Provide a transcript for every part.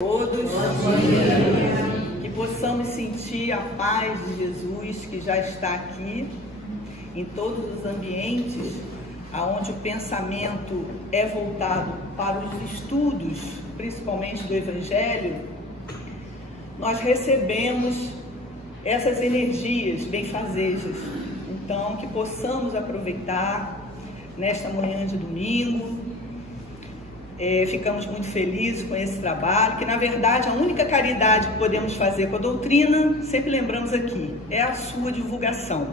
Todos, que possamos sentir a paz de Jesus que já está aqui em todos os ambientes onde o pensamento é voltado para os estudos, principalmente do Evangelho. Nós recebemos essas energias benfazejas, então que possamos aproveitar nesta manhã de domingo. Ficamos muito felizes com esse trabalho, que na verdade a única caridade que podemos fazer com a doutrina, sempre lembramos aqui, é a sua divulgação.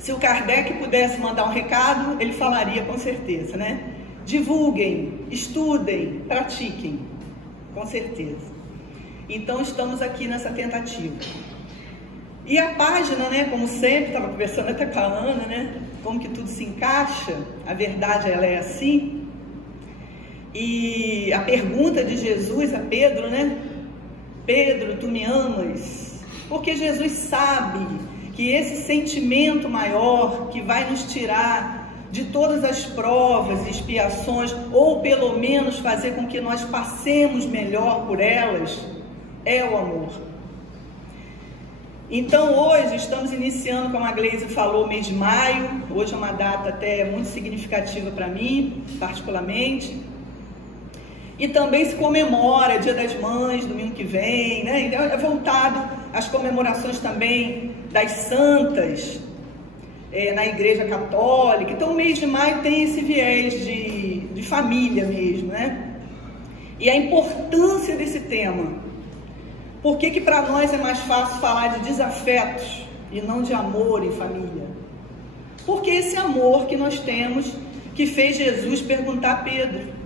Se o Kardec pudesse mandar um recado, ele falaria com certeza, né? Divulguem, estudem, pratiquem, com certeza. Então estamos aqui nessa tentativa. E a página, né, como sempre, estava conversando até com a Ana, né? Como que tudo se encaixa, a verdade ela é assim. E a pergunta de Jesus a Pedro, né? Pedro, tu me amas? Porque Jesus sabe que esse sentimento maior que vai nos tirar de todas as provas e expiações, ou pelo menos fazer com que nós passemos melhor por elas, é o amor. Então hoje estamos iniciando, como a Gleise falou, o mês de maio. Hoje é uma data até muito significativa para mim, particularmente. E também se comemora Dia das Mães, domingo que vem, né? Então, é voltado às comemorações também das santas na Igreja Católica. Então o mês de maio tem esse viés de família mesmo, né? E a importância desse tema. Por que para nós é mais fácil falar de desafetos e não de amor em família? Porque esse amor que nós temos, que fez Jesus perguntar a Pedro.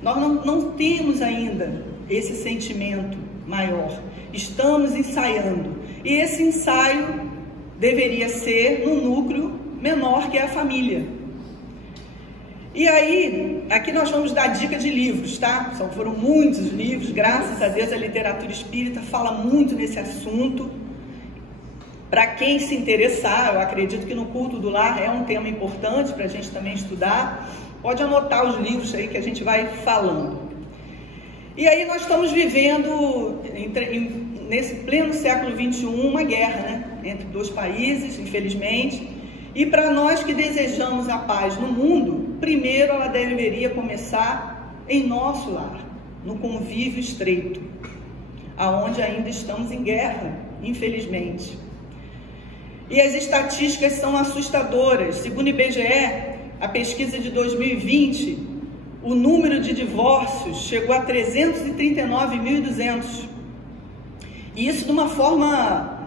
Nós não temos ainda esse sentimento maior, estamos ensaiando, e esse ensaio deveria ser no núcleo menor, que é a família. E aí, aqui nós vamos dar dica de livros, tá? Foram muitos livros, graças a Deus a literatura espírita fala muito nesse assunto. Para quem se interessar, eu acredito que no culto do lar é um tema importante para a gente também estudar. Pode anotar os livros aí que a gente vai falando. E aí nós estamos vivendo, nesse pleno século XXI, uma guerra, né? Entre dois países, infelizmente. E para nós que desejamos a paz no mundo, primeiro ela deveria começar em nosso lar, no convívio estreito, aonde ainda estamos em guerra, infelizmente. E as estatísticas são assustadoras. Segundo o IBGE, a pesquisa de 2020, o número de divórcios chegou a 339.200. E isso de uma forma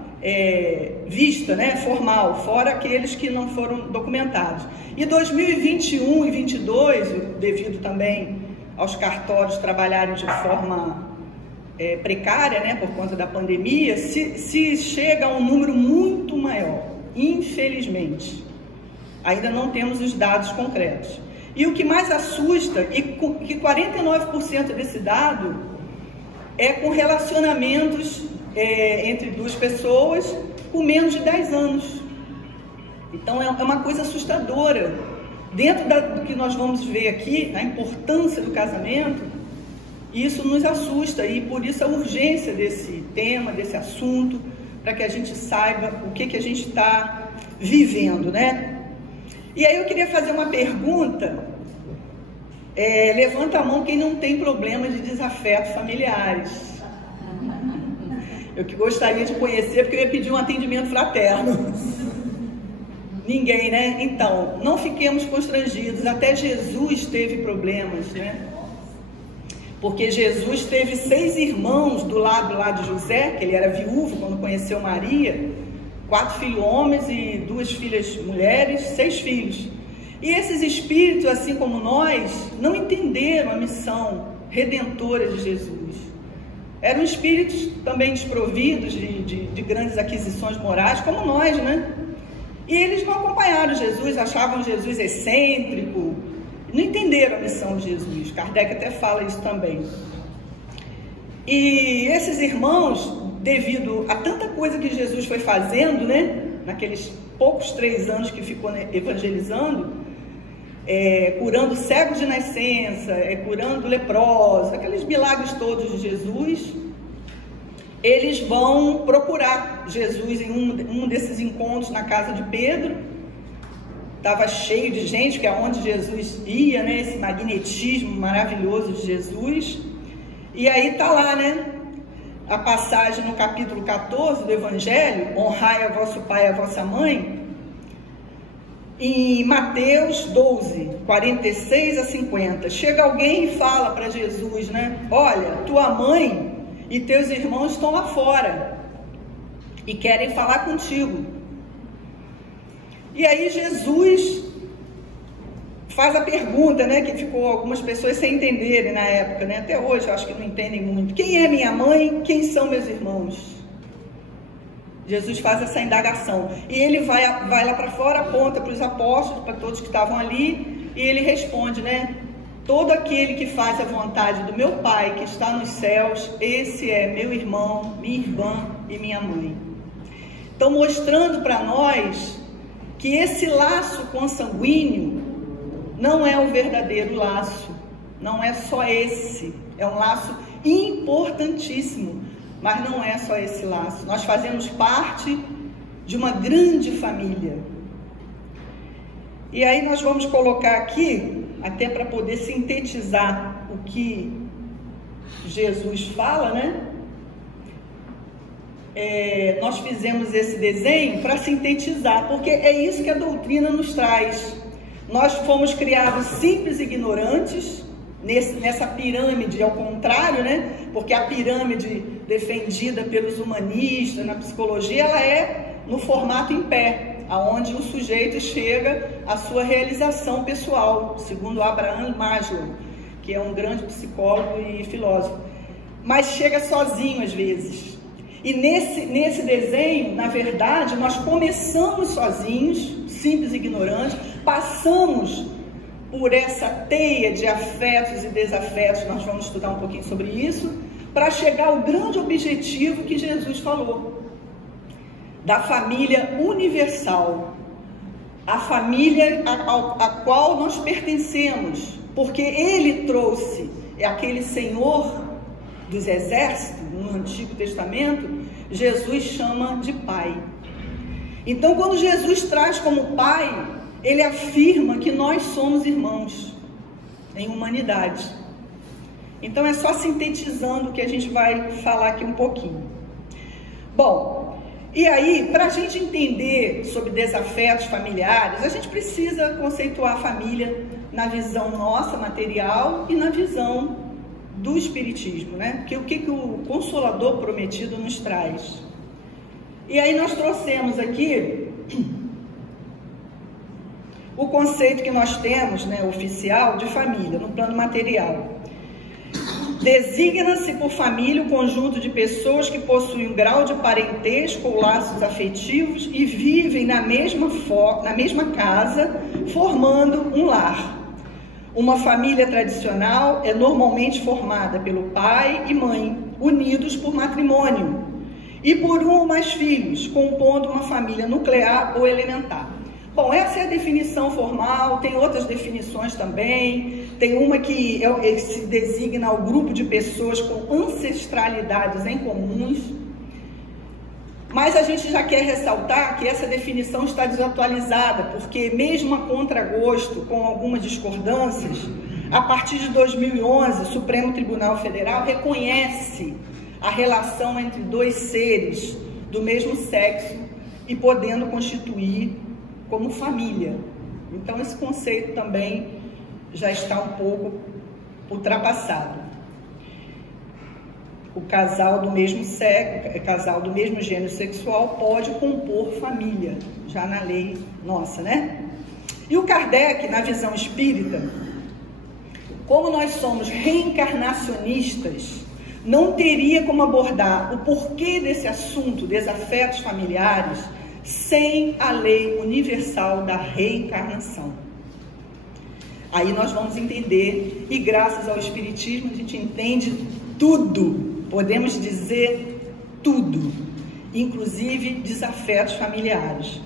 vista, né, formal, fora aqueles que não foram documentados. E 2021 e 2022, devido também aos cartórios trabalharem de forma precária, né, por conta da pandemia, se chega a um número muito maior, infelizmente. Ainda não temos os dados concretos. E o que mais assusta, e que 49% desse dado é com relacionamentos entre duas pessoas com menos de 10 anos. Então é uma coisa assustadora. Dentro do que nós vamos ver aqui, a importância do casamento, isso nos assusta, e por isso a urgência desse tema, desse assunto, para que a gente saiba o que a gente está vivendo, né? E aí eu queria fazer uma pergunta. Levanta a mão quem não tem problema de desafetos familiares. Eu que gostaria de conhecer, porque eu ia pedir um atendimento fraterno. Ninguém, né? Então, não fiquemos constrangidos. Até Jesus teve problemas, né? Porque Jesus teve 6 irmãos do lado lá de José, que ele era viúvo quando conheceu Maria. 4 filhos homens e 2 filhas mulheres, 6 filhos. E esses espíritos, assim como nós, não entenderam a missão redentora de Jesus. Eram espíritos também desprovidos de grandes aquisições morais, como nós, né? E eles não acompanharam Jesus, achavam Jesus excêntrico, não entenderam a missão de Jesus. Kardec até fala isso também. E esses irmãos, devido a tanta coisa que Jesus foi fazendo, né, naqueles poucos 3 anos que ficou evangelizando, curando cegos de nascença, curando leprosos, aqueles milagres todos de Jesus. Eles vão procurar Jesus em um desses encontros na casa de Pedro. Estava cheio de gente, que é onde Jesus ia, né? Esse magnetismo maravilhoso de Jesus. E aí está lá, né? A passagem no capítulo 14 do Evangelho, honrai a vosso pai e a vossa mãe. Em Mateus 12, 46 a 50, chega alguém e fala para Jesus, né? Olha, tua mãe e teus irmãos estão lá fora e querem falar contigo. E aí Jesus faz a pergunta, né? Que ficou algumas pessoas sem entenderem na época, né? Até hoje eu acho que não entendem muito. Quem é minha mãe? Quem são meus irmãos? Jesus faz essa indagação. E ele vai lá para fora, aponta para os apóstolos, para todos que estavam ali, e ele responde, né? Todo aquele que faz a vontade do meu Pai que está nos céus, esse é meu irmão, minha irmã e minha mãe. Então, mostrando para nós que esse laço consanguíneo não é o verdadeiro laço, não é só esse, é um laço importantíssimo, mas não é só esse laço. Nós fazemos parte de uma grande família. E aí nós vamos colocar aqui, até para poder sintetizar o que Jesus fala, né? Nós fizemos esse desenho para sintetizar, porque é isso que a doutrina nos traz. Nós fomos criados simples e ignorantes, nessa pirâmide, ao contrário, né? Porque a pirâmide defendida pelos humanistas, na psicologia, ela é no formato em pé, aonde o sujeito chega à sua realização pessoal, segundo Abraham Maslow, que é um grande psicólogo e filósofo, mas chega sozinho às vezes. E nesse desenho, na verdade, nós começamos sozinhos, simples e ignorantes, passamos por essa teia de afetos e desafetos, nós vamos estudar um pouquinho sobre isso, para chegar ao grande objetivo que Jesus falou, da família universal, a família a qual nós pertencemos, porque ele trouxe aquele Senhor dos exércitos, no Antigo Testamento, Jesus chama de Pai. Então, quando Jesus traz como Pai, ele afirma que nós somos irmãos em humanidade. Então, é só sintetizando que a gente vai falar aqui um pouquinho. Bom, e aí, para a gente entender sobre desafetos familiares, a gente precisa conceituar a família na visão nossa, material, e na visão do Espiritismo, né? Porque o que o Consolador Prometido nos traz. E aí nós trouxemos aqui o conceito que nós temos, né, oficial, de família, no plano material. Designa-se por família o conjunto de pessoas que possuem um grau de parentesco ou laços afetivos e vivem na mesma casa, formando um lar. Uma família tradicional é normalmente formada pelo pai e mãe, unidos por matrimônio, e por um ou mais filhos, compondo uma família nuclear ou elementar. Bom, essa é a definição formal, tem outras definições também, tem uma que se designa ao grupo de pessoas com ancestralidades em comuns, mas a gente já quer ressaltar que essa definição está desatualizada, porque mesmo a contragosto, com algumas discordâncias, a partir de 2011, o Supremo Tribunal Federal reconhece a relação entre dois seres do mesmo sexo e podendo constituir como família. Então, esse conceito também já está um pouco ultrapassado. O casal do mesmo sexo, casal do mesmo gênero sexual pode compor família, já na lei nossa, né? E o Kardec, na visão espírita, como nós somos reencarnacionistas, não teria como abordar o porquê desse assunto, desafetos familiares, sem a lei universal da reencarnação. Aí nós vamos entender, e graças ao Espiritismo a gente entende tudo, podemos dizer tudo, inclusive desafetos familiares.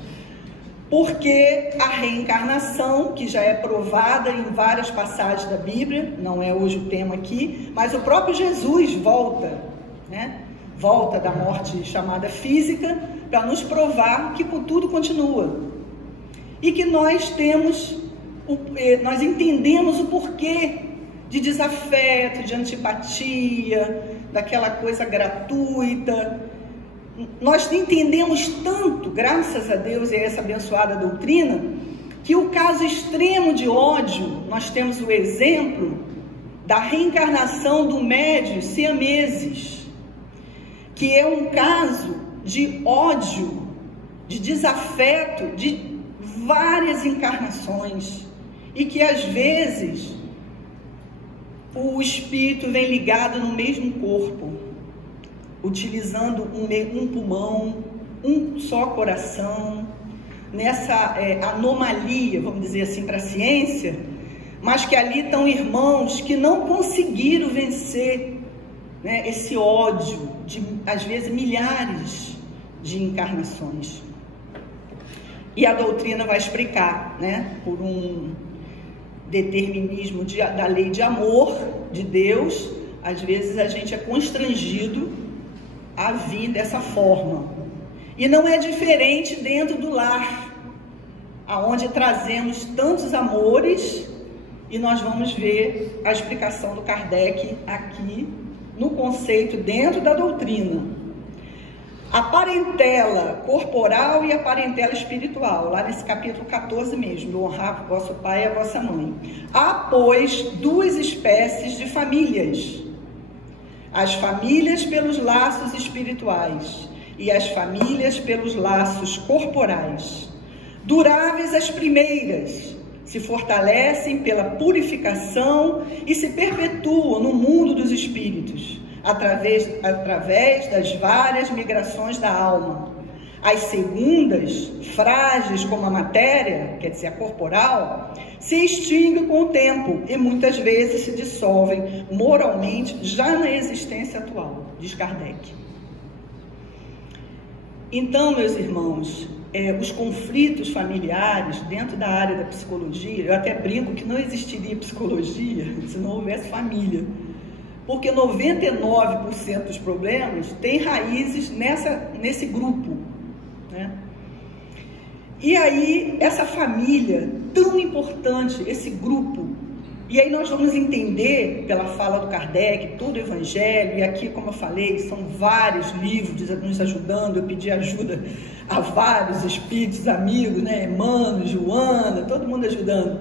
Porque a reencarnação, que já é provada em várias passagens da Bíblia, não é hoje o tema aqui, mas o próprio Jesus volta, né? Volta da morte chamada física, para nos provar que tudo continua. E que nós entendemos o porquê de desafeto, de antipatia, daquela coisa gratuita. Nós entendemos tanto, graças a Deus e a essa abençoada doutrina, que o caso extremo de ódio, nós temos o exemplo da reencarnação do médium siameses, que é um caso de ódio, de desafeto, de várias encarnações, e que às vezes o espírito vem ligado no mesmo corpo, utilizando um pulmão, um só coração, nessa anomalia, vamos dizer assim, para a ciência, mas que ali estão irmãos que não conseguiram vencer, né, esse ódio de, às vezes, milhares de encarnações. E a doutrina vai explicar, né, por um determinismo da lei de amor de Deus, às vezes a gente é constrangido a vir dessa forma. E não é diferente dentro do lar, aonde trazemos tantos amores, e nós vamos ver a explicação do Kardec aqui no conceito dentro da doutrina. A parentela corporal e a parentela espiritual, lá nesse capítulo 14 mesmo, do honrar vosso pai e a vossa mãe. Há, pois, duas espécies de famílias: as famílias pelos laços espirituais e as famílias pelos laços corporais. Duráveis as primeiras, se fortalecem pela purificação e se perpetuam no mundo dos espíritos, através das várias migrações da alma. As segundas, frágeis como a matéria, quer dizer, a corporal, se extinguem com o tempo e muitas vezes se dissolvem moralmente já na existência atual, diz Kardec. Então, meus irmãos, os conflitos familiares dentro da área da psicologia, eu até brinco que não existiria psicologia se não houvesse família, porque 99% dos problemas têm raízes nesse grupo, né? E aí, essa família tão importante, esse grupo, e aí nós vamos entender, pela fala do Kardec, todo o Evangelho, e aqui, como eu falei, são vários livros nos ajudando. Eu pedi ajuda a vários espíritos, amigos, né? Emmanuel, Joana, todo mundo ajudando.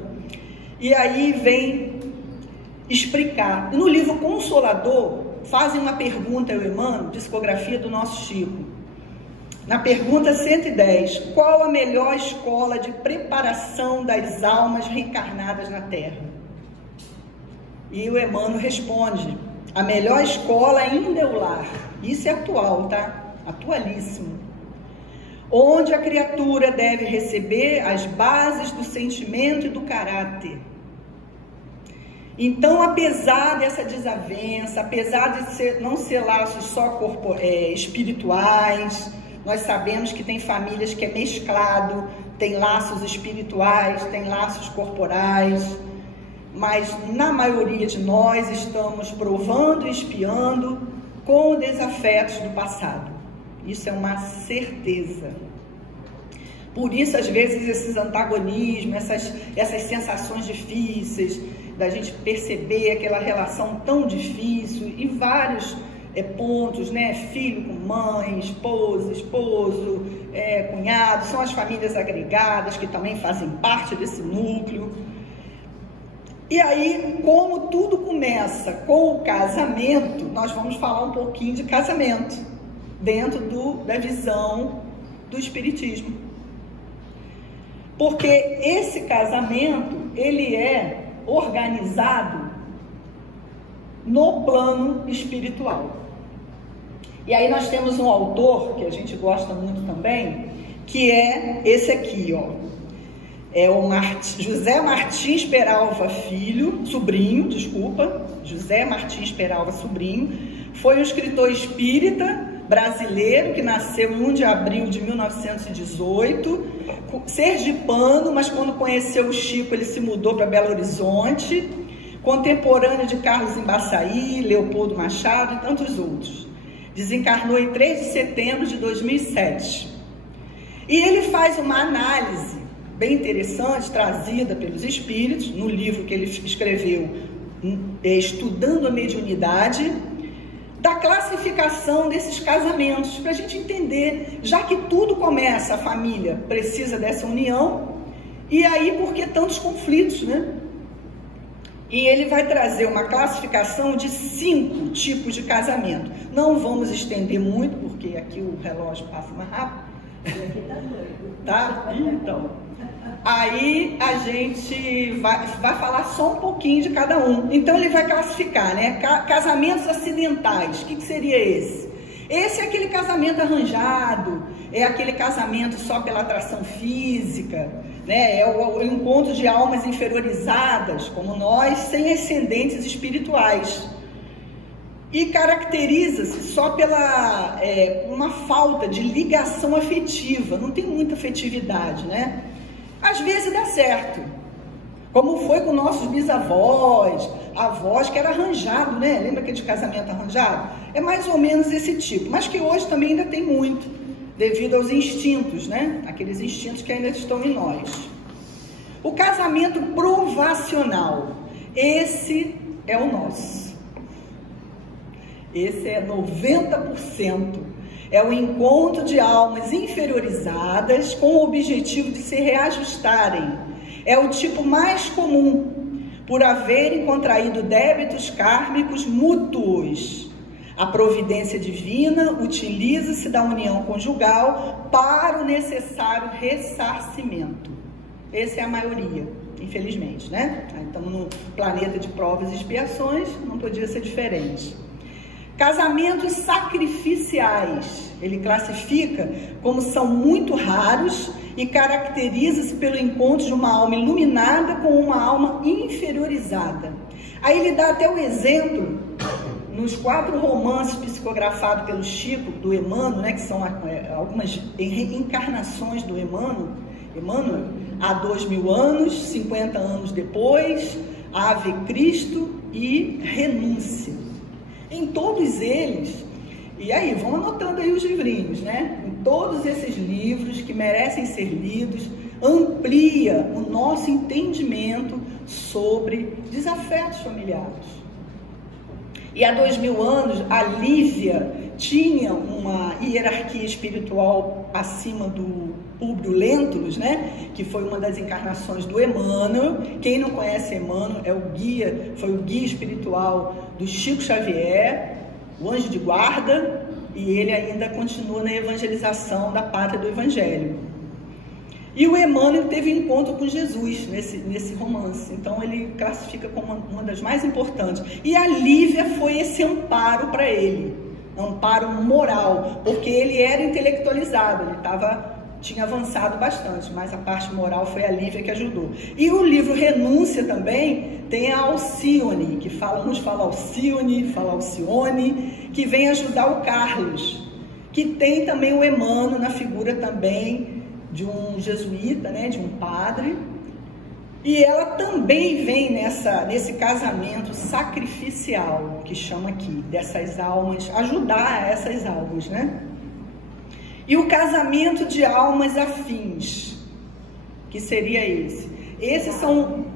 E aí vem explicar. No livro Consolador, fazem uma pergunta ao Emmanuel, psicografia do nosso Chico. Na pergunta 110, qual a melhor escola de preparação das almas reencarnadas na Terra? E o Emmanuel responde, a melhor escola ainda é o lar. Isso é atual, tá? Atualíssimo. Onde a criatura deve receber as bases do sentimento e do caráter. Então, apesar dessa desavença, apesar de não ser laços só espirituais, nós sabemos que tem famílias que é mesclado, tem laços espirituais, tem laços corporais, mas na maioria de nós estamos provando e espiando com desafetos do passado. Isso é uma certeza. Por isso, às vezes, esses antagonismos, essas sensações difíceis, da gente perceber aquela relação tão difícil e vários pontos, né? Filho com mãe, esposa, esposo, cunhado, são as famílias agregadas que também fazem parte desse núcleo. E aí, como tudo começa com o casamento, nós vamos falar um pouquinho de casamento, dentro da visão do Espiritismo. Porque esse casamento, ele é organizado no plano espiritual. E aí nós temos um autor, que a gente gosta muito também, que é esse aqui, ó. É o José Martins Peralva José Martins Peralva Sobrinho, foi um escritor espírita, brasileiro, que nasceu em 1 de abril de 1918, sergipano, mas quando conheceu o Chico, ele se mudou para Belo Horizonte, contemporâneo de Carlos Embaçaí, Leopoldo Machado e tantos outros. Desencarnou em 3 de setembro de 2007. E ele faz uma análise bem interessante, trazida pelos espíritos, no livro que ele escreveu, Estudando a Mediunidade, da classificação desses casamentos, para a gente entender, já que tudo começa, a família precisa dessa união, e aí por que tantos conflitos, né? E ele vai trazer uma classificação de 5 tipos de casamento. Não vamos estender muito, porque aqui o relógio passa mais rápido. Tá? Então, aí a gente vai falar só um pouquinho de cada um. Então ele vai classificar, né? Casamentos acidentais. O que seria esse? Esse é aquele casamento arranjado, é aquele casamento só pela atração física, né? É o encontro de almas inferiorizadas, como nós, sem ascendentes espirituais. E caracteriza-se só pela uma falta de ligação afetiva, não tem muita afetividade, né? Às vezes dá certo, como foi com nossos bisavós, avós, que era arranjado, né? Lembra aquele de casamento arranjado? É mais ou menos esse tipo, mas que hoje também ainda tem muito, devido aos instintos, né? Aqueles instintos que ainda estão em nós. O casamento provacional, esse é o nosso. Esse é 90%. É o encontro de almas inferiorizadas com o objetivo de se reajustarem. É o tipo mais comum, por haverem contraído débitos kármicos mútuos. A providência divina utiliza-se da união conjugal para o necessário ressarcimento. Essa é a maioria, infelizmente, né? Estamos no planeta de provas e expiações, não podia ser diferente. Casamentos sacrificiais, ele classifica como são muito raros e caracteriza-se pelo encontro de uma alma iluminada com uma alma inferiorizada. Aí ele dá até o exemplo, nos 4 romances psicografados pelo Chico, do Emmanuel, né, que são algumas reencarnações do Emmanuel, há 2000 anos, 50 anos depois, Ave Cristo e Renúncia. Em todos eles, e aí, vão anotando aí os livrinhos, né? Em todos esses livros que merecem ser lidos, amplia o nosso entendimento sobre desafetos familiares. E há 2000 anos, a Lívia tinha uma hierarquia espiritual acima do Públio Lentulus, né? Que foi uma das encarnações do Emmanuel. Quem não conhece Emmanuel foi o guia espiritual do Chico Xavier, o anjo de guarda, e ele ainda continua na evangelização da pátria do Evangelho. E o Emmanuel teve encontro com Jesus nesse romance, então ele classifica como uma das mais importantes. E a Lívia foi esse amparo para ele, amparo moral, porque ele era intelectualizado, ele tinha avançado bastante, mas a parte moral foi a Lívia que ajudou. E o livro Renúncia também tem a Alcione, que uns falam Alcione, fala Alcione, que vem ajudar o Carlos, que tem também o Emmanuel na figura também de um jesuíta, né, de um padre, e ela também vem nesse casamento sacrificial, que chama aqui, dessas almas, ajudar essas almas, né? E o casamento de almas afins, que seria esse? Esses são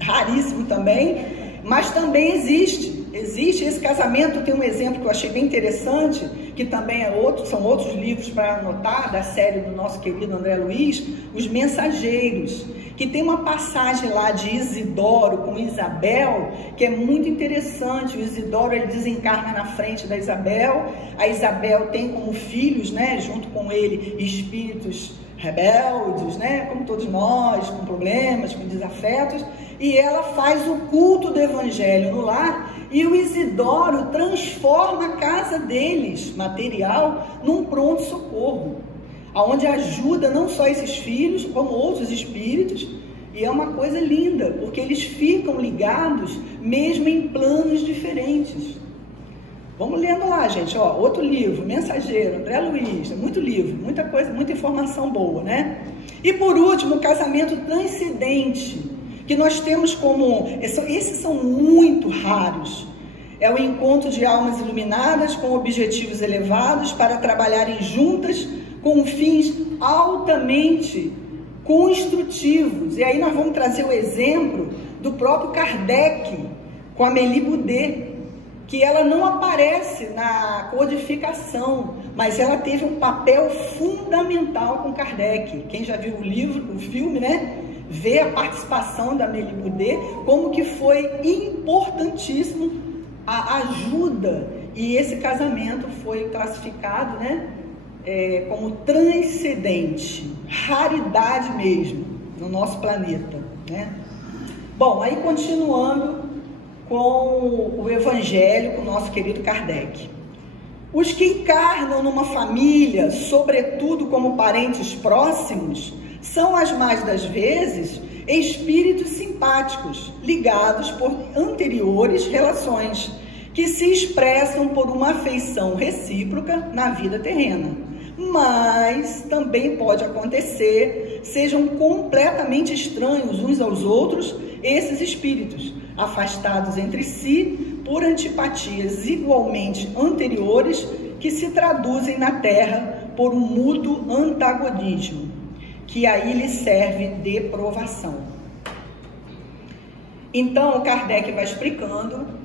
raríssimos também, mas também existe esse casamento. Tem um exemplo que eu achei bem interessante, que também são outros livros para anotar, da série do nosso querido André Luiz, Os Mensageiros, que tem uma passagem lá de Isidoro com Isabel, que é muito interessante. O Isidoro, ele desencarna na frente da Isabel, a Isabel tem como filhos, né, junto com ele, espíritos rebeldes, né, como todos nós, com problemas, com desafetos, e ela faz o culto do Evangelho no lar, e o Isidoro transforma a casa deles, material, num pronto-socorro, onde ajuda não só esses filhos, como outros espíritos, e é uma coisa linda, porque eles ficam ligados mesmo em planos diferentes. Vamos lendo lá, gente, ó, outro livro, Mensageiro, André Luiz, muito livro, muita coisa, muita informação boa, né? E por último, o casamento transcendente, que nós temos como, esses são muito raros, é o encontro de almas iluminadas com objetivos elevados para trabalharem juntas com fins altamente construtivos. E aí nós vamos trazer o exemplo do próprio Kardec com a Amélie Boudet, que ela não aparece na codificação, mas ela teve um papel fundamental com Kardec. Quem já viu o livro, o filme, né? Vê a participação da Amélie Boudet, como que foi importantíssimo a ajuda, e esse casamento foi classificado, né, como transcendente, raridade mesmo no nosso planeta, né? Bom, aí continuando com o Evangelho, com o nosso querido Kardec. Os que encarnam numa família, sobretudo como parentes próximos, são as mais das vezes espíritos simpáticos, ligados por anteriores relações, que se expressam por uma afeição recíproca na vida terrena. Mas também pode acontecer, sejam completamente estranhos uns aos outros esses espíritos, afastados entre si por antipatias igualmente anteriores, que se traduzem na Terra por um mútuo antagonismo, que aí lhe serve de provação. Então, Kardec vai explicando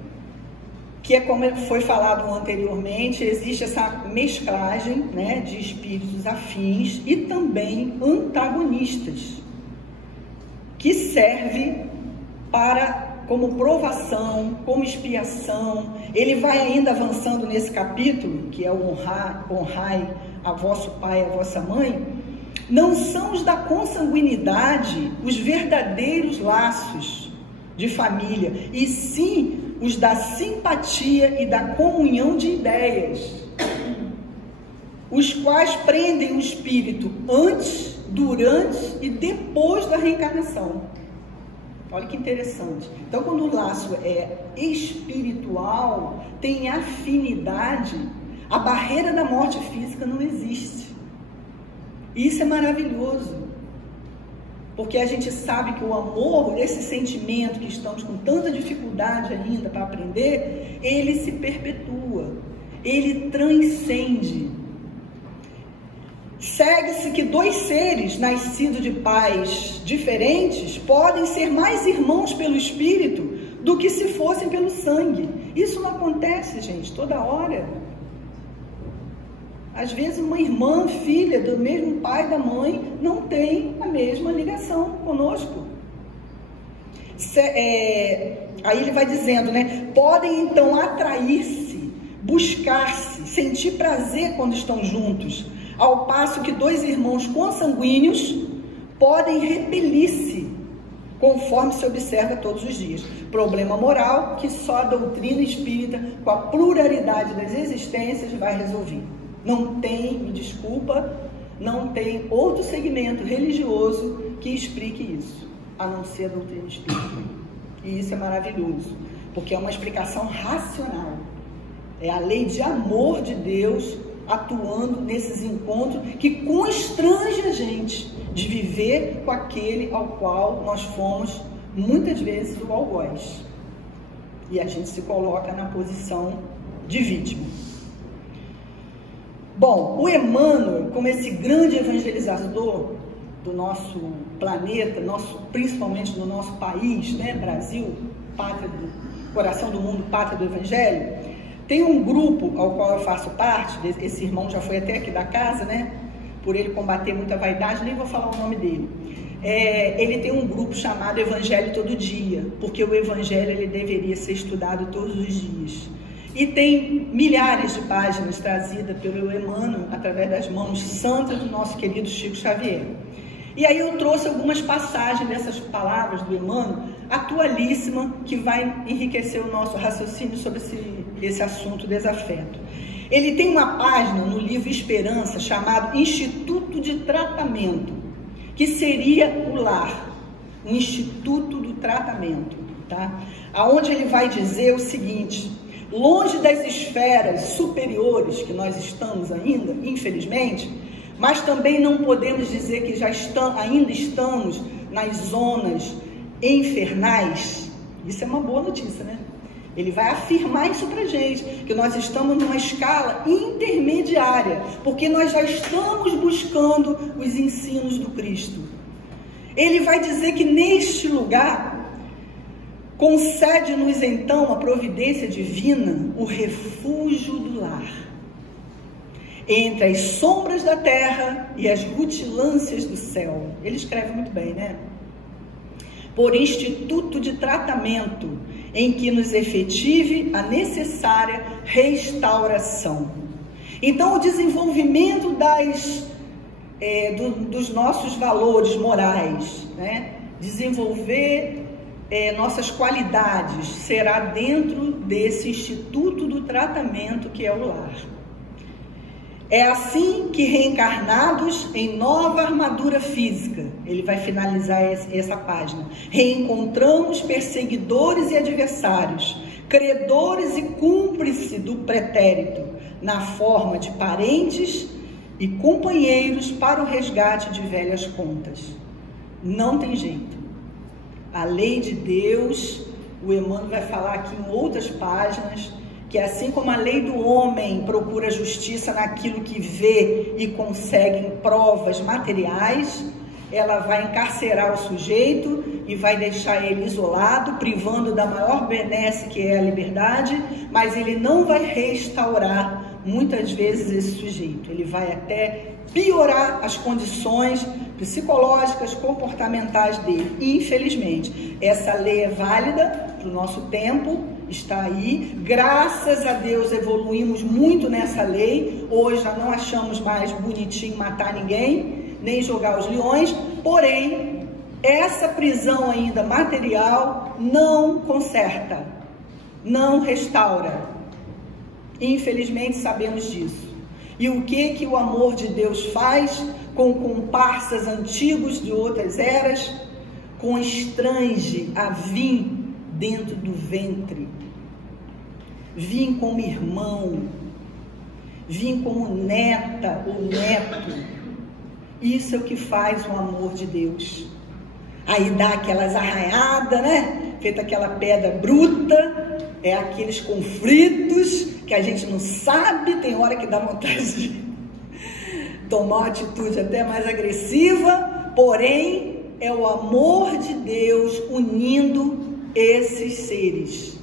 que é como foi falado anteriormente, existe essa mesclagem, né, de espíritos afins e também antagonistas, que serve como provação, como expiação. Ele vai ainda avançando nesse capítulo, que é o honrai a vosso pai e a vossa mãe. Não são os da consanguinidade os verdadeiros laços de família, e sim os da simpatia e da comunhão de ideias, os quais prendem o espírito antes, durante e depois da reencarnação. Olha que interessante. Então, quando o laço é espiritual, tem afinidade, a barreira da morte física não existe. Isso é maravilhoso, porque a gente sabe que o amor, esse sentimento que estamos com tanta dificuldade ainda para aprender, ele se perpetua, ele transcende. Segue-se que dois seres nascidos de pais diferentes podem ser mais irmãos pelo espírito do que se fossem pelo sangue. Isso não acontece, gente, toda hora. Às vezes uma irmã, filha do mesmo pai e da mãe, não tem a mesma ligação conosco. Aí ele vai dizendo, né? Podem então atrair-se, buscar-se, sentir prazer quando estão juntos, ao passo que dois irmãos consanguíneos podem repelir-se, conforme se observa todos os dias. Problema moral que só a doutrina espírita, com a pluralidade das existências, vai resolver. Não tem, me desculpa, não tem outro segmento religioso que explique isso, a não ser a doutrina espírita. E isso é maravilhoso, porque é uma explicação racional. É a lei de amor de Deus atuando nesses encontros que constrange a gente de viver com aquele ao qual nós fomos, muitas vezes, o algoz. E a gente se coloca na posição de vítima. Bom, o Emmanuel, como esse grande evangelizador do nosso planeta, principalmente do nosso país, né, Brasil, pátria coração do mundo, pátria do Evangelho, tem um grupo ao qual eu faço parte. Esse irmão já foi até aqui da casa, né, por ele combater muita vaidade, nem vou falar o nome dele. Ele tem um grupo chamado Evangelho Todo Dia, porque o Evangelho ele deveria ser estudado todos os dias. E tem milhares de páginas trazidas pelo Emmanuel, através das mãos santas do nosso querido Chico Xavier. E aí eu trouxe algumas passagens dessas palavras do Emmanuel, atualíssima, que vai enriquecer o nosso raciocínio sobre esse assunto desafeto. Ele tem uma página no livro Esperança, chamado Instituto de Tratamento, que seria o lar, o Instituto do Tratamento, tá? Aonde ele vai dizer o seguinte: longe das esferas superiores que nós estamos ainda, infelizmente, mas também não podemos dizer que ainda estamos nas zonas infernais. Isso é uma boa notícia, né? Ele vai afirmar isso pra gente, que nós estamos numa escala intermediária, porque nós já estamos buscando os ensinos do Cristo. Ele vai dizer que neste lugar, concede-nos então a providência divina, o refúgio do lar, entre as sombras da terra e as rutilâncias do céu. Ele escreve muito bem, né? Por instituto de tratamento, em que nos efetive a necessária restauração. Então, o desenvolvimento dos nossos valores morais, né? Desenvolver nossas qualidades, será dentro desse instituto do tratamento que é o lar. É assim que, reencarnados em nova armadura física, ele vai finalizar essa página, reencontramos perseguidores e adversários, credores e cúmplices do pretérito, na forma de parentes e companheiros para o resgate de velhas contas. Não tem jeito. A lei de Deus, o Emmanuel vai falar aqui em outras páginas, que assim como a lei do homem procura justiça naquilo que vê e consegue em provas materiais, ela vai encarcerar o sujeito e vai deixar ele isolado, privando da maior benesse que é a liberdade, mas ele não vai restaurar muitas vezes esse sujeito. Ele vai até piorar as condições psicológicas, comportamentais dele. E, infelizmente, essa lei é válida para o nosso tempo, está aí, graças a Deus evoluímos muito nessa lei, hoje já não achamos mais bonitinho matar ninguém, nem jogar os leões, porém, essa prisão ainda material não conserta, não restaura, infelizmente sabemos disso. E o que o amor de Deus faz com comparsas antigos de outras eras? Constrange a vir dentro do ventre, vim como irmão, vim como neta ou neto. Isso é o que faz o amor de Deus. Aí dá aquelas arranhadas, né? Feita aquela pedra bruta, é aqueles conflitos que a gente não sabe, tem hora que dá vontade de tomar uma atitude até mais agressiva, porém é o amor de Deus unindo esses seres.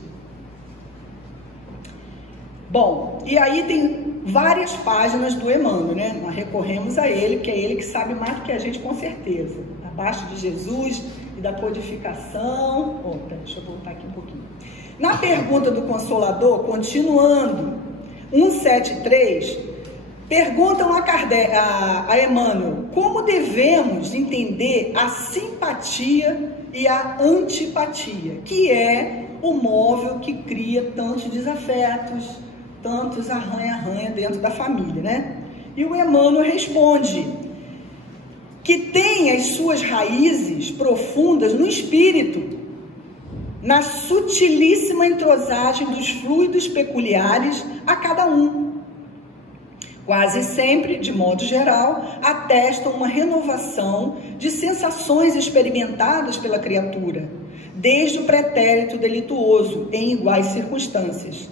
Bom, e aí tem várias páginas do Emmanuel, né? Nós recorremos a ele, porque é ele que sabe mais do que a gente, com certeza. Abaixo de Jesus e da codificação. Opa, deixa eu voltar aqui um pouquinho. Na pergunta do Consolador, continuando, 173, perguntam a Emmanuel, como devemos entender a simpatia e a antipatia, que é o móvel que cria tantos desafetos, tantos arranha-arranha dentro da família, né? E o Emmanuel responde que tem as suas raízes profundas no espírito, na sutilíssima entrosagem dos fluidos peculiares a cada um. Quase sempre, de modo geral, atestam uma renovação de sensações experimentadas pela criatura, desde o pretérito delituoso, em iguais circunstâncias.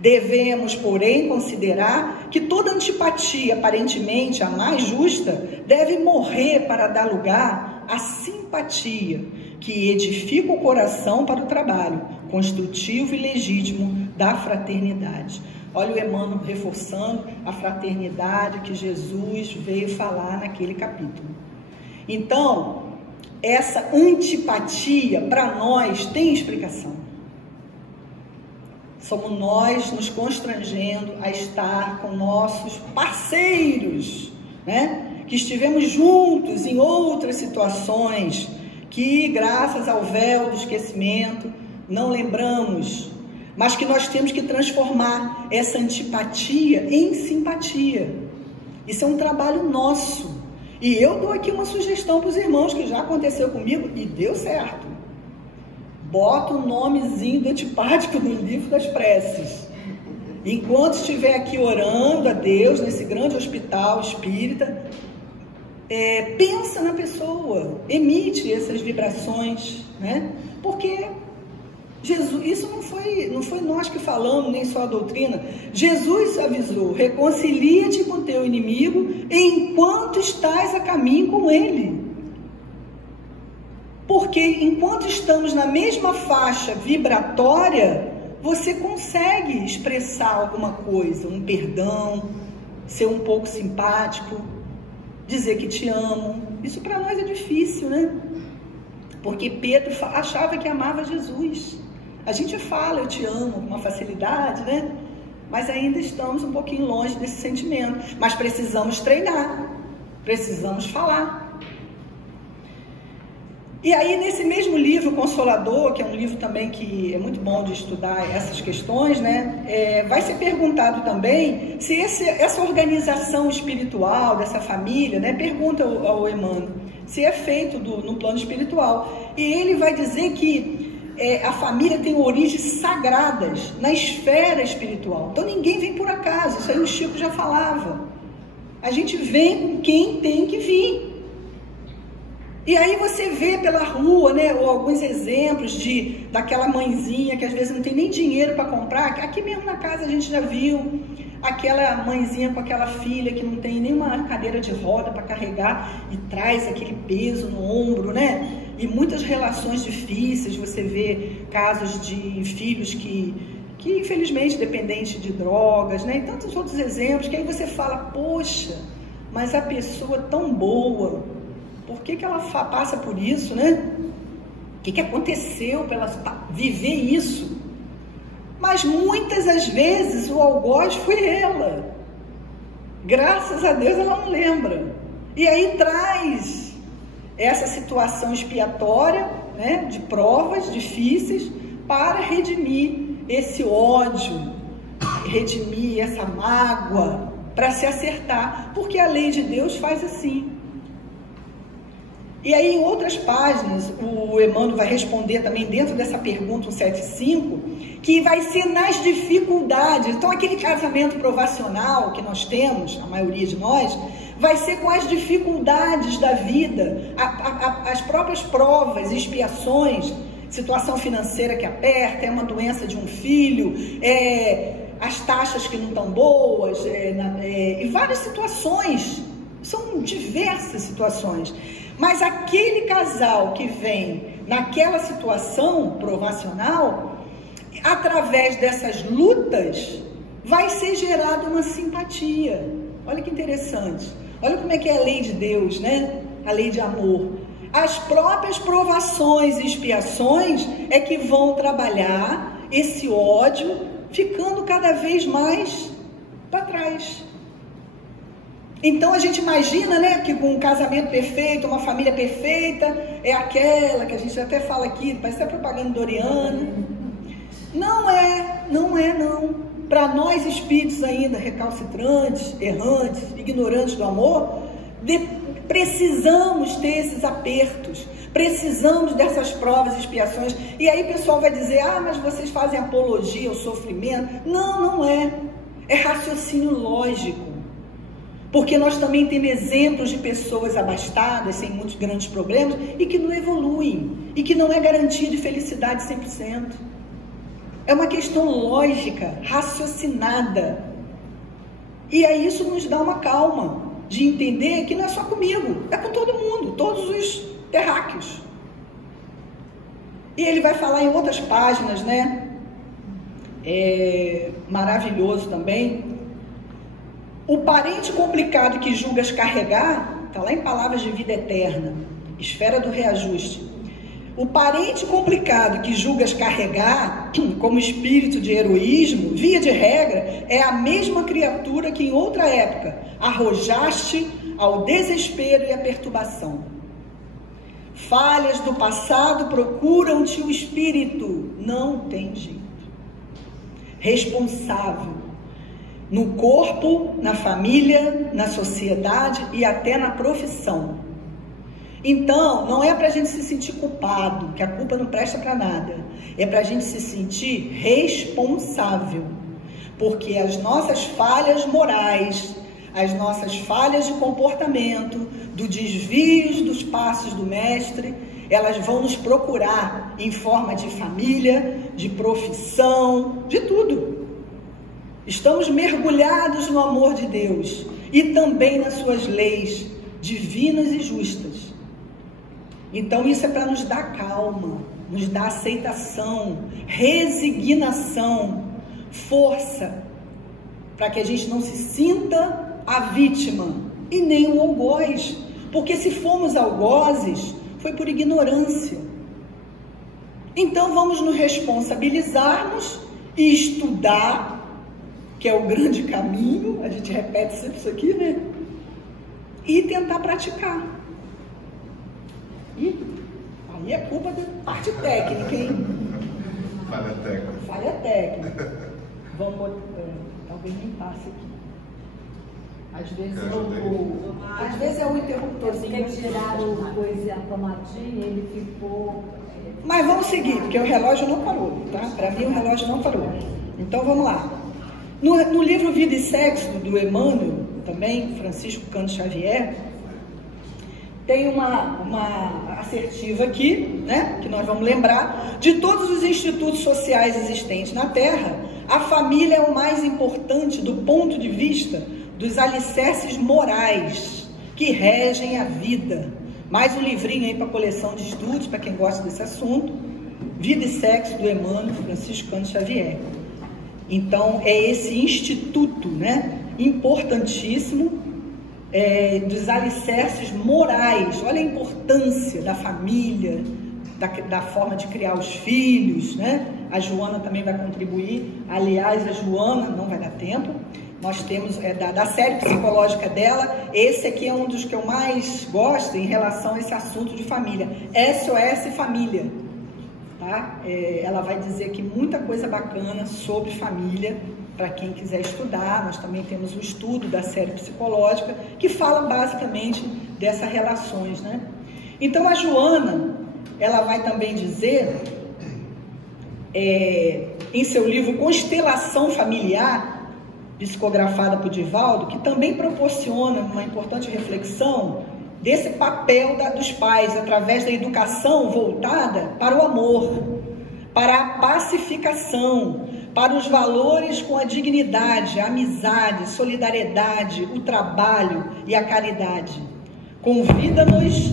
Devemos, porém, considerar que toda antipatia, aparentemente a mais justa, deve morrer para dar lugar à simpatia, que edifica o coração para o trabalho construtivo e legítimo da fraternidade. Olha o Emmanuel reforçando a fraternidade que Jesus veio falar naquele capítulo. Então, essa antipatia para nós tem explicação. Somos nós nos constrangendo a estar com nossos parceiros, né? Que estivemos juntos em outras situações, que graças ao véu do esquecimento não lembramos, mas que nós temos que transformar essa antipatia em simpatia. Isso é um trabalho nosso. E eu dou aqui uma sugestão para os irmãos, que já aconteceu comigo e deu certo. Bota o nomezinho do antipático no livro das preces. enquanto estiver aqui orando a Deus, nesse grande hospital espírita, pensa na pessoa, emite essas vibrações, né? Porque Jesus, isso não foi nós que falamos, nem só a doutrina. Jesus avisou: reconcilia-te com teu inimigo enquanto estás a caminho com ele. Porque enquanto estamos na mesma faixa vibratória, você consegue expressar alguma coisa, um perdão, ser um pouco simpático, dizer que te amo. Isso para nós é difícil, né? Porque Pedro achava que amava Jesus. A gente fala eu te amo com uma facilidade, né? Mas ainda estamos um pouquinho longe desse sentimento. Mas precisamos treinar, precisamos falar. E aí, nesse mesmo livro, Consolador, que é um livro também que é muito bom de estudar essas questões, né? Vai ser perguntado também se essa organização espiritual dessa família, né? Pergunta ao Emmanuel se é feito no plano espiritual. E ele vai dizer que a família tem origens sagradas na esfera espiritual. Então ninguém vem por acaso, isso aí o Chico já falava. A gente vem com quem tem que vir. E aí você vê pela rua, né, ou alguns exemplos daquela mãezinha que às vezes não tem nem dinheiro para comprar. Aqui mesmo na casa a gente já viu aquela mãezinha com aquela filha que não tem nenhuma cadeira de roda para carregar e traz aquele peso no ombro, né? E muitas relações difíceis, você vê casos de filhos que infelizmente dependentes de drogas, né? E tantos outros exemplos que aí você fala, poxa, mas a pessoa tão boa, por que ela passa por isso, né? O que aconteceu para ela viver isso? Mas muitas das vezes o algoz foi ela. Graças a Deus ela não lembra. E aí traz essa situação expiatória, né, de provas difíceis para redimir esse ódio, redimir essa mágoa, para se acertar. Porque a lei de Deus faz assim. E aí, em outras páginas, o Emmanuel vai responder também dentro dessa pergunta 175, que vai ser nas dificuldades. Então, aquele casamento provacional que nós temos, a maioria de nós, vai ser com as dificuldades da vida, as próprias provas, expiações, situação financeira que aperta, é uma doença de um filho, as taxas que não estão boas, e várias situações, são diversas situações. Mas aquele casal que vem naquela situação provacional, através dessas lutas, vai ser gerada uma simpatia. Olha que interessante. Olha como é que é a lei de Deus, né? A lei de amor. As próprias provações e expiações é que vão trabalhar esse ódio, ficando cada vez mais para trás. Então a gente imagina, né, que com um casamento perfeito, uma família perfeita, é aquela que a gente até fala aqui, parece até propaganda doriana. Não é. Para nós espíritos ainda recalcitrantes, errantes, ignorantes do amor, precisamos ter esses apertos, precisamos dessas provas e expiações. E aí o pessoal vai dizer, mas vocês fazem apologia ao sofrimento. Não é. É raciocínio lógico. Porque nós também temos exemplos de pessoas abastadas, sem muitos grandes problemas, e que não evoluem, e que não é garantia de felicidade 100%. É uma questão lógica, raciocinada. E aí isso nos dá uma calma, de entender que não é só comigo, é com todo mundo, todos os terráqueos. E ele vai falar em outras páginas, né? Maravilhoso também. O parente complicado que julgas carregar, está lá em Palavras de Vida Eterna, Esfera do Reajuste. O parente complicado que julgas carregar, como espírito de heroísmo, via de regra, é a mesma criatura que em outra época arrojaste ao desespero e à perturbação. Falhas do passado procuram-te o espírito, não tem jeito. Responsável. No corpo, na família, na sociedade e até na profissão. Então, não é para a gente se sentir culpado, que a culpa não presta para nada. É para a gente se sentir responsável. porque as nossas falhas morais, as nossas falhas de comportamento, do desvios dos passos do mestre, elas vão nos procurar em forma de família, de profissão, de tudo. Estamos mergulhados no amor de Deus e também nas suas leis divinas e justas. Então isso é para nos dar calma, nos dar aceitação, resignação, força, para que a gente não se sinta a vítima e nem o algoz, porque se formos algozes, foi por ignorância. Então vamos nos responsabilizarmos e estudar, que é o grande caminho, a gente repete sempre isso aqui, né? E tentar praticar. E aí é culpa da parte técnica, hein? Falha técnica. Falha técnica. Vamos botar, talvez nem passe aqui. Às vezes é o interruptorzinho. Porque tiraram coisa, a tomadinha, ele ficou... Mas vamos seguir, porque o relógio não parou, tá? Para mim o relógio não parou. Então vamos lá. No livro Vida e Sexo, do Emmanuel, também, Francisco Cândido Xavier, tem uma assertiva aqui, né? Que nós vamos lembrar. De todos os institutos sociais existentes na Terra, a família é o mais importante do ponto de vista dos alicerces morais que regem a vida. Mais um livrinho aí para coleção de estudos, para quem gosta desse assunto. Vida e Sexo, do Emmanuel, Francisco Cândido Xavier. Então, é esse instituto, né, importantíssimo, dos alicerces morais. Olha a importância da família, da forma de criar os filhos, né? A Joana também vai contribuir. Aliás, a Joana, não vai dar tempo, nós temos, da série psicológica dela, esse aqui é um dos que eu mais gosto em relação a esse assunto de família. SOS Família. Tá? Ela vai dizer aqui muita coisa bacana sobre família, para quem quiser estudar. Nós também temos um estudo da série psicológica, que fala basicamente dessas relações, né? Então, a Joana, ela vai também dizer, em seu livro Constelação Familiar, psicografada por Divaldo, que também proporciona uma importante reflexão desse papel dos pais, através da educação voltada para o amor, para a pacificação, para os valores com a dignidade, a amizade, solidariedade, o trabalho e a caridade. Convida-nos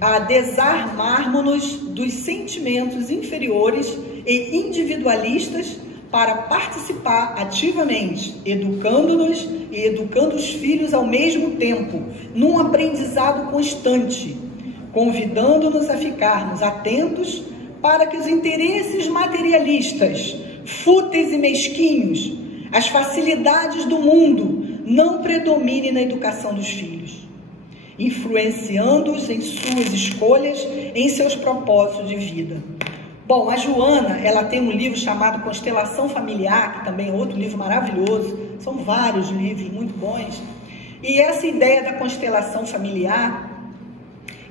a desarmarmos-nos dos sentimentos inferiores e individualistas para participar ativamente, educando-nos e educando os filhos ao mesmo tempo, num aprendizado constante, convidando-nos a ficarmos atentos para que os interesses materialistas, fúteis e mesquinhos, as facilidades do mundo, não predominem na educação dos filhos, influenciando-os em suas escolhas, em seus propósitos de vida. Bom, a Joana, ela tem um livro chamado Constelação Familiar, que também é outro livro maravilhoso. São vários livros muito bons. E essa ideia da constelação familiar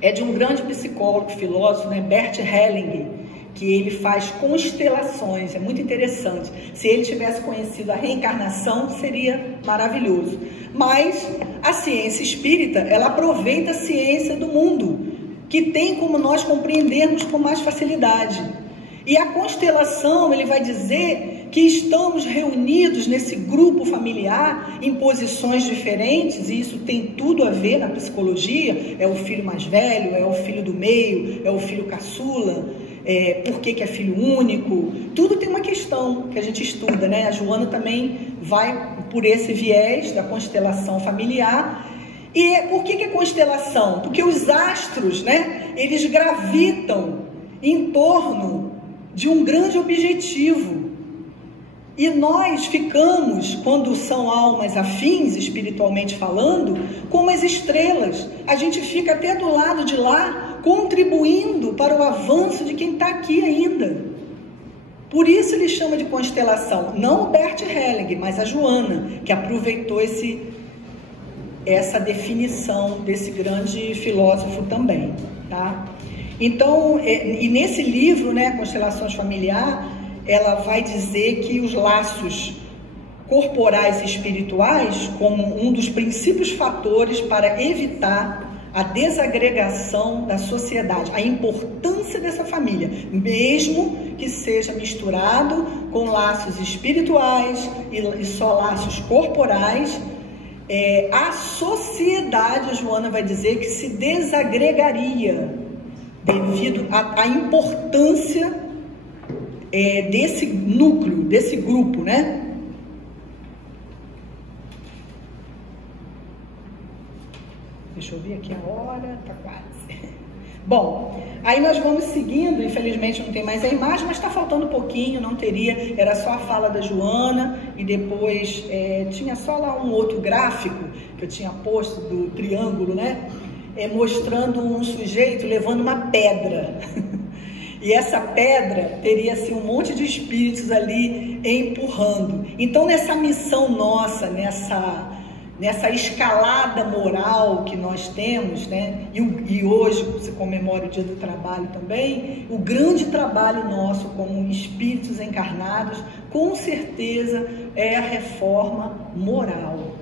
é de um grande psicólogo, filósofo, né, Bert Hellinger, que ele faz constelações. É muito interessante. Se ele tivesse conhecido a reencarnação, seria maravilhoso. Mas a ciência espírita, ela aproveita a ciência do mundo, que tem como nós compreendermos com mais facilidade. E a constelação, ele vai dizer que estamos reunidos nesse grupo familiar em posições diferentes, e isso tem tudo a ver na psicologia. É o filho mais velho, é o filho do meio, é o filho caçula, por que é filho único. Tudo tem uma questão que a gente estuda, né? A Joana também vai por esse viés da constelação familiar. E por que é constelação? Porque os astros, né, eles gravitam em torno de um grande objetivo. E nós ficamos, quando são almas afins, espiritualmente falando, como as estrelas. A gente fica até do lado de lá, contribuindo para o avanço de quem está aqui ainda. Por isso ele chama de constelação. Não o Bert Hellinger, mas a Joana, que aproveitou essa definição desse grande filósofo também, tá? Então, e nesse livro, né, Constelações Familiar, ela vai dizer que os laços corporais e espirituais como um dos princípios fatores para evitar a desagregação da sociedade, a importância dessa família, mesmo que seja misturado com laços espirituais e só laços corporais, a sociedade, a Joana vai dizer, que se desagregaria devido à importância desse núcleo, desse grupo, né? Deixa eu ver aqui a hora, tá quase. Bom, aí nós vamos seguindo, infelizmente não tem mais a imagem, mas está faltando um pouquinho, não teria, era só a fala da Joana, e depois tinha só lá um outro gráfico que eu tinha posto do triângulo, né? Mostrando um sujeito levando uma pedra. E essa pedra teria assim, um monte de espíritos ali empurrando. Então, nessa missão nossa, nessa escalada moral que nós temos, né? E hoje se comemora o Dia do Trabalho também, o grande trabalho nosso como espíritos encarnados, com certeza, é a reforma moral,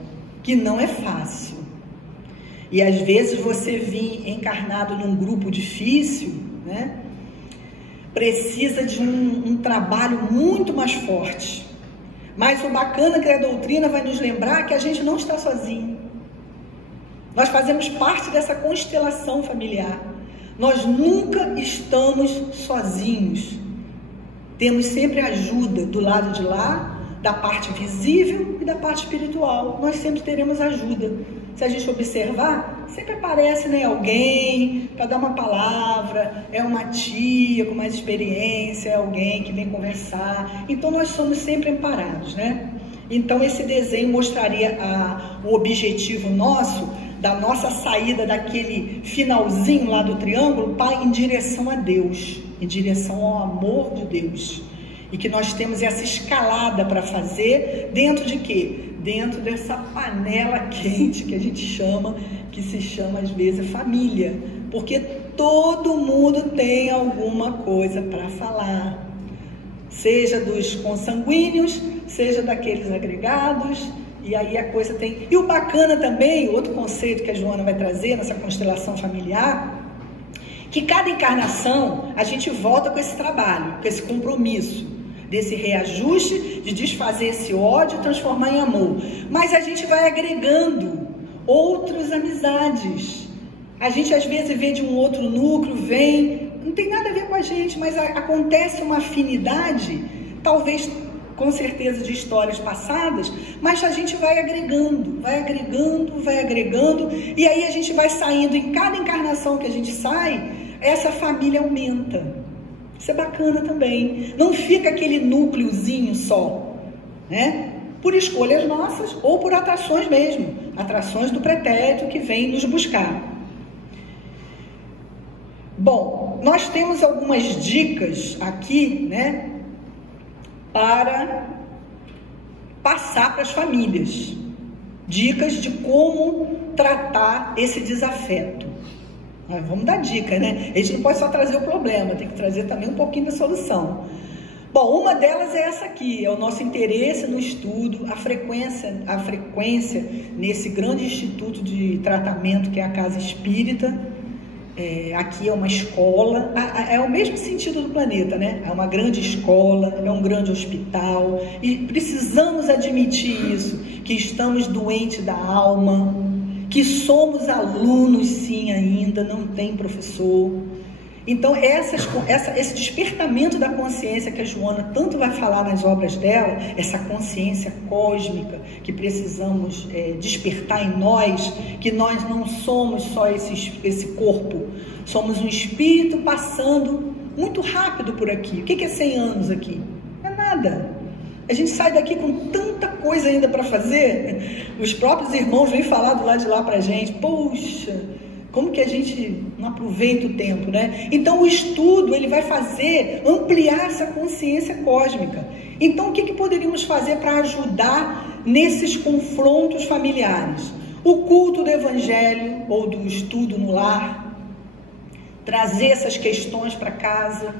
que não é fácil. E às vezes você vir encarnado num grupo difícil, né? Precisa de um trabalho muito mais forte. Mas o bacana que a doutrina vai nos lembrar que a gente não está sozinho. Nós fazemos parte dessa constelação familiar. Nós nunca estamos sozinhos. Temos sempre ajuda do lado de lá, da parte visível e da parte espiritual. Nós sempre teremos ajuda. Se a gente observar, sempre aparece, né, alguém para dar uma palavra, é uma tia com mais experiência, é alguém que vem conversar. Então nós somos sempre amparados, né? Então esse desenho mostraria o objetivo nosso, da nossa saída daquele finalzinho lá do triângulo, em direção a Deus, em direção ao amor de Deus. E que nós temos essa escalada para fazer dentro de quê? Dentro dessa panela quente que a gente chama, que se chama às vezes família, porque todo mundo tem alguma coisa para falar, seja dos consanguíneos, seja daqueles agregados, e aí a coisa tem... E o bacana também, outro conceito que a Joana vai trazer nessa constelação familiar, que cada encarnação a gente volta com esse trabalho, com esse compromisso, desse reajuste, de desfazer esse ódio e transformar em amor. Mas a gente vai agregando outras amizades. A gente às vezes vê de um outro núcleo, não tem nada a ver com a gente, mas acontece uma afinidade, talvez com certeza de histórias passadas, mas a gente vai agregando, e aí a gente vai saindo, em cada encarnação que a gente sai, essa família aumenta. Isso é bacana também. Não fica aquele núcleozinho só, né? Por escolhas nossas ou por atrações mesmo. Atrações do pretérito que vem nos buscar. Bom, nós temos algumas dicas aqui, né? Para passar para as famílias. Dicas de como tratar esse desafeto. Vamos dar dica, né? A gente não pode só trazer o problema, tem que trazer também um pouquinho da solução. Bom, uma delas é essa aqui, é o nosso interesse no estudo, a frequência nesse grande instituto de tratamento que é a Casa Espírita. Aqui é uma escola, é o mesmo sentido do planeta, né? É uma grande escola, é um grande hospital, e precisamos admitir isso, que estamos doentes da alma, que somos alunos sim ainda, não tem professor. Então esse despertamento da consciência que a Joana tanto vai falar nas obras dela, essa consciência cósmica que precisamos despertar em nós, que nós não somos só esse corpo, somos um espírito passando muito rápido por aqui. O que é 100 anos aqui? Não é nada. A gente sai daqui com tanta coisa ainda para fazer. Os próprios irmãos vêm falar do lado de lá para a gente. Poxa, como que a gente não aproveita o tempo, né? Então o estudo, ele vai ampliar essa consciência cósmica. Então o que poderíamos fazer para ajudar nesses confrontos familiares? O culto do evangelho ou do estudo no lar, trazer essas questões para casa,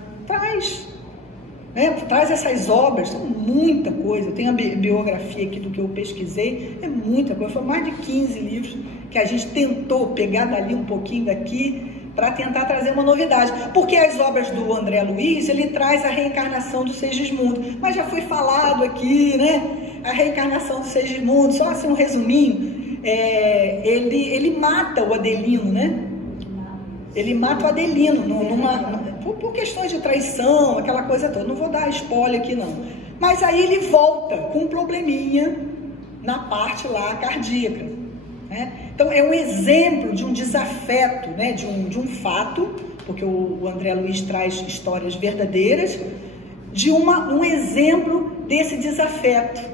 né? Traz essas obras, são muita coisa. Eu tenho a biografia aqui do que eu pesquisei, é muita coisa. Foram mais de 15 livros que a gente tentou pegar dali um pouquinho daqui para tentar trazer uma novidade. Porque as obras do André Luiz, ele traz a reencarnação do Segismundo, mas já foi falado aqui, né? A reencarnação do Segismundo, só assim um resuminho, ele mata o Adelino, né? Ele mata o Adelino por questões de traição, aquela coisa toda. Não vou dar spoiler aqui não. Mas aí ele volta com um probleminha na parte lá cardíaca, né? Então é um exemplo de um desafeto, né? de um fato, porque o André Luiz traz histórias verdadeiras, de um exemplo desse desafeto.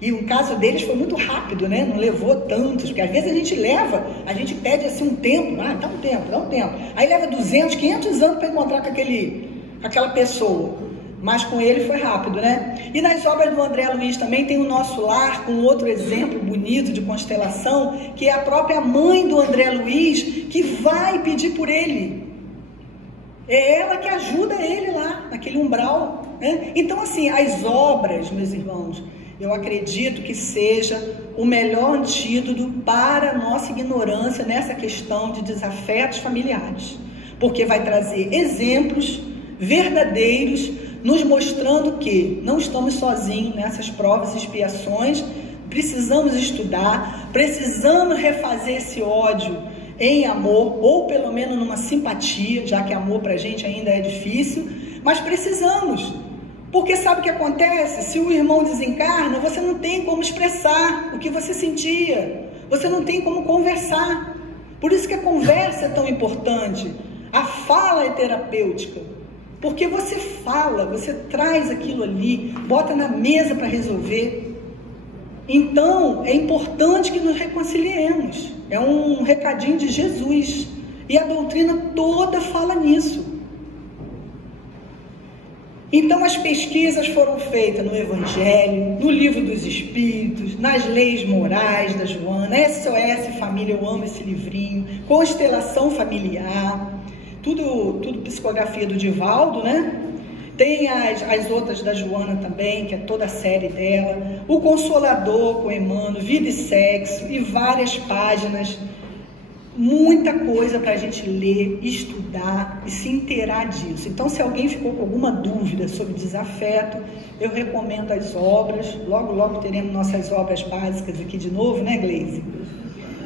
E o caso deles foi muito rápido, né? Não levou tantos, porque às vezes a gente pede assim um tempo, dá um tempo. Aí leva 200, 500 anos para encontrar com aquela pessoa. Mas com ele foi rápido, né? E nas obras do André Luiz também tem o Nosso Lar, com outro exemplo bonito de constelação, que é a própria mãe do André Luiz que vai pedir por ele. É ela que ajuda ele lá, naquele umbral, né? Então, assim, as obras, meus irmãos, eu acredito que seja o melhor antídoto para a nossa ignorância nessa questão de desafetos familiares. Porque vai trazer exemplos verdadeiros, nos mostrando que não estamos sozinhos nessas provas e expiações, precisamos estudar, precisamos refazer esse ódio em amor, ou pelo menos numa simpatia, já que amor pra gente ainda é difícil, mas precisamos. Porque sabe o que acontece? Se o irmão desencarna, você não tem como expressar o que você sentia, você não tem como conversar. Por isso que a conversa é tão importante, a fala é terapêutica, porque você fala, você traz aquilo ali, bota na mesa para resolver. Então, é importante que nos reconciliemos, é um recadinho de Jesus, e a doutrina toda fala nisso. Então as pesquisas foram feitas no Evangelho, no Livro dos Espíritos, nas leis morais da Joana, SOS Família, eu amo esse livrinho, Constelação Familiar, tudo psicografia do Divaldo, né? Tem as outras da Joana também, que é toda a série dela, O Consolador com Emmanuel, Vida e Sexo, e várias páginas, muita coisa para a gente ler, estudar e se inteirar disso. Então, se alguém ficou com alguma dúvida sobre desafeto, eu recomendo as obras. Logo teremos nossas obras básicas aqui de novo, né, Gleise?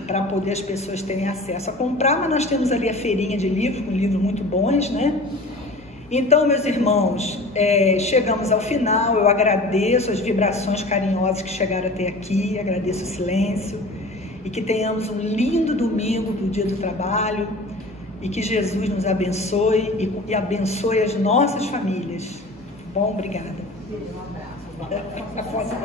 Para poder as pessoas terem acesso a comprar, mas nós temos ali a feirinha de livros, com livros muito bons, né? Então, meus irmãos, chegamos ao final. Eu agradeço as vibrações carinhosas que chegaram até aqui, agradeço o silêncio, e que tenhamos um lindo domingo do Dia do Trabalho, e que Jesus nos abençoe e abençoe as nossas famílias. Bom, obrigada. Um abraço.